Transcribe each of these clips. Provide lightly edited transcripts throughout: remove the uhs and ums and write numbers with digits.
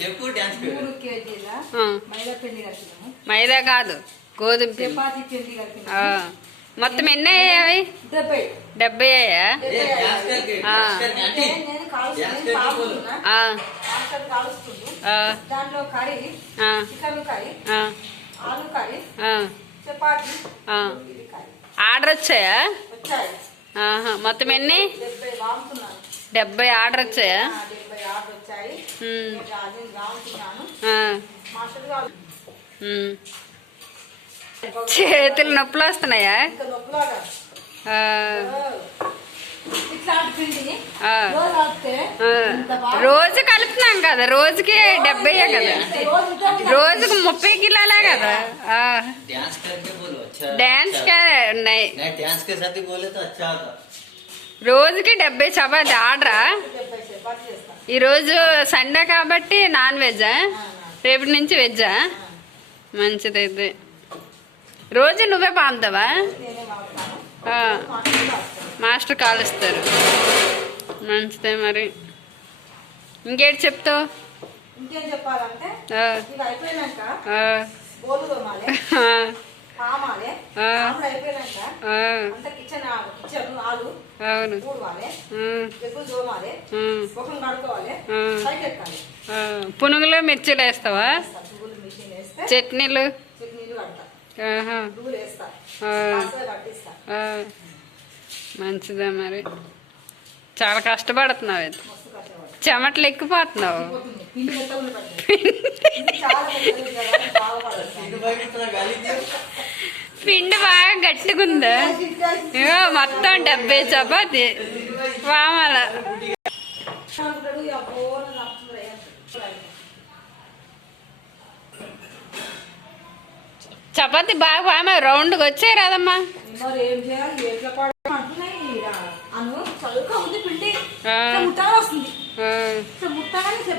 చెప్పు డాన్స్ 3 కేజీల మైదా పిండి కలిపినాము. మైదా కాదు, గోధుమ పిండి. చపాతీ పిండి కలిపినాము. మొత్తం ఎన్ని అయ్యాయి? 70 అయ్యా? దాంట్లో కర్రీ, చికెన్ కర్రీ, ఆలు కర్రీ, చపాతీ, ఆర్డర్ వచ్చాయా? వచ్చాయి. మొత్తం ఎన్ని? 70 వాడుతున్నాను. 70 ఆర్డర్ వచ్చాయా? 70 ఆర్డర్ వచ్చాయి. చేతులు నొప్పులు వస్తున్నాయా? రోజు కలుపుతున్నాం కదా, రోజుకి 70 కదా, రోజుకి 30 కిలోలే కదా. డాన్స్ రోజుకి 70 చపాతి ఆర్డరా? ఈరోజు సండే కాబట్టి నాన్ వెజ్జా? రేపటి నుంచి వెజ్జా? మంచిదైతే. రోజు నువ్వే పాముతావా? మాస్టర్ కాలుస్తారు. మంచిదే. మరి ఇంకేంటి చెప్తావు? ఇంకేం చెప్పాలంటే పునుగులు మిర్చిలు వేస్తావా? చట్నీలు మంచిదే. మరి చాలా కష్టపడుతున్నావు, చెమటలు ఎక్కిపోతున్నావు. పిండి బాగా గట్టిగుందా? మొత్తం 70 చపాతి వామాల. చపాతి బాగా వామే రౌండ్గా వచ్చాయి రాదమ్మా.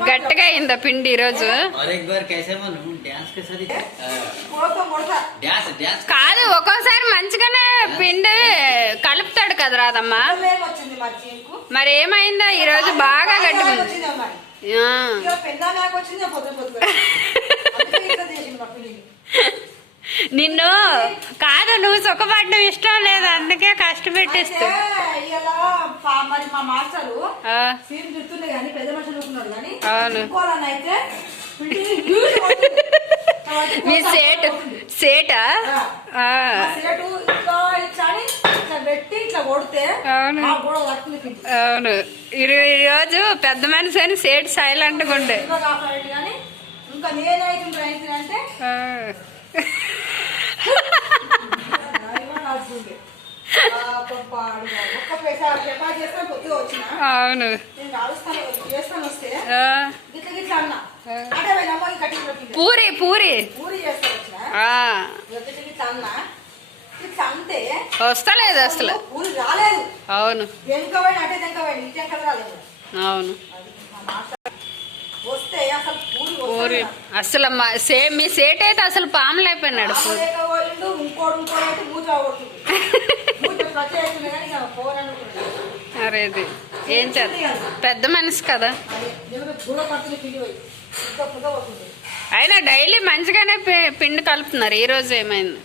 గట్టిగా అయిందా పిండి ఈరోజు? కాదు, ఒక్కోసారి మంచిగానే పిండి కలుపుతాడు కదా రాదమ్మా. మరి ఏమైందా ఈరోజు? బాగా గట్టిగా నిన్ను కాదు, నువ్వు సుఖపడడం ఇష్టం లేదు, అందుకే కష్టపెట్టేస్తా. మీ సేటా? అవును. ఈరోజు పెద్ద మనిషి అని సేటు సైలెంట్ గా ఉండే. అవును. పూరి పూరి వస్తలేదు అసలు. అవును అవును. పూరి అసలు మీ సేట్ అయితే అసలు పాములైపోయినాడు. అరేది ఏం చేద్దాం, పెద్ద మనిషి కదా. అయినా డైలీ మంచిగానే పిండి కలుపుతున్నారు. ఈ రోజు ఏమైంది?